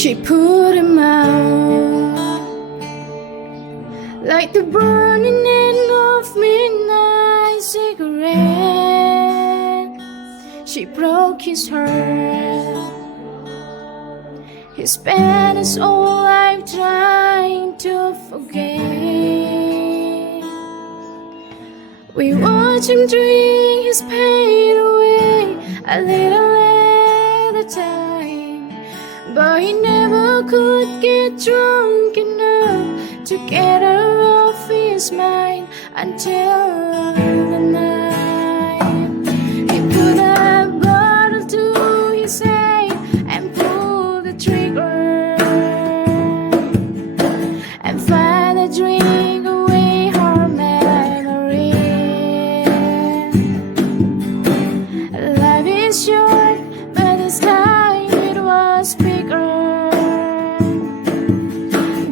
She put him out like the burning end of midnight cigarette. She broke his heart. He spent his whole life trying to forget. We watched him drink his pain away a little at a time, but he never could get drunk enough to get her off his mind until the night he put a bottle to his head and pulled the trigger and find a drink away her memory. Life is short, but this time it was bigger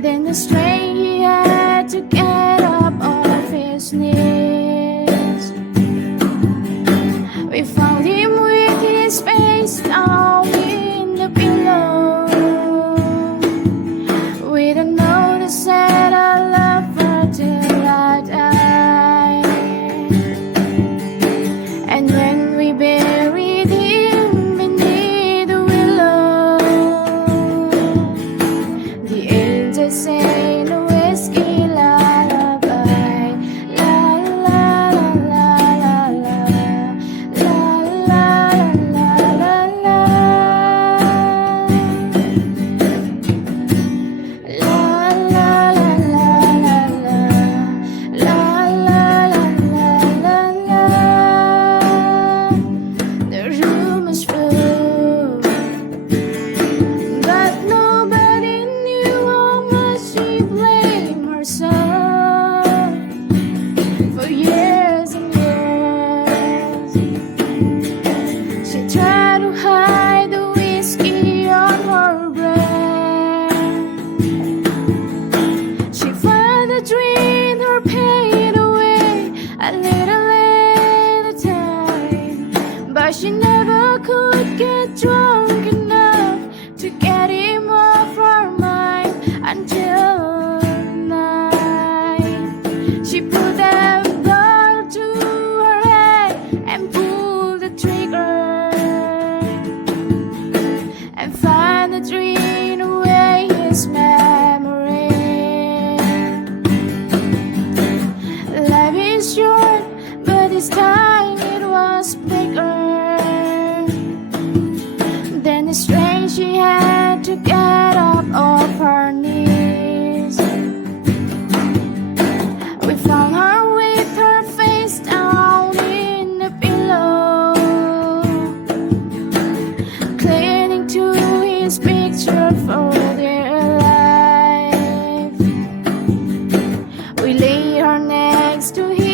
than the strength he had to get up off his knees. We found him with his face down in the pillow, with a note that said, "I love her till I die." And when we buried him beneath the willow, the angels sang a whiskey lullaby. La la la la la la, la la la la la, la la la la la, la la la la la. The rumors flew, but nobody knew how much she blamed herself for years and years. She tried to hide the whiskey on her breath. She found a dream, her pain away a little at a time, but she never could get drunk enough to get him off her mind until night. She put that bottle to her head and pulled the trigger and find the dream away his memory. Life is short, but this time it was bigger than the strength she had to get up off her knees. We found her with her face down in the pillow, clinging to his picture for dear life. We lay her next to him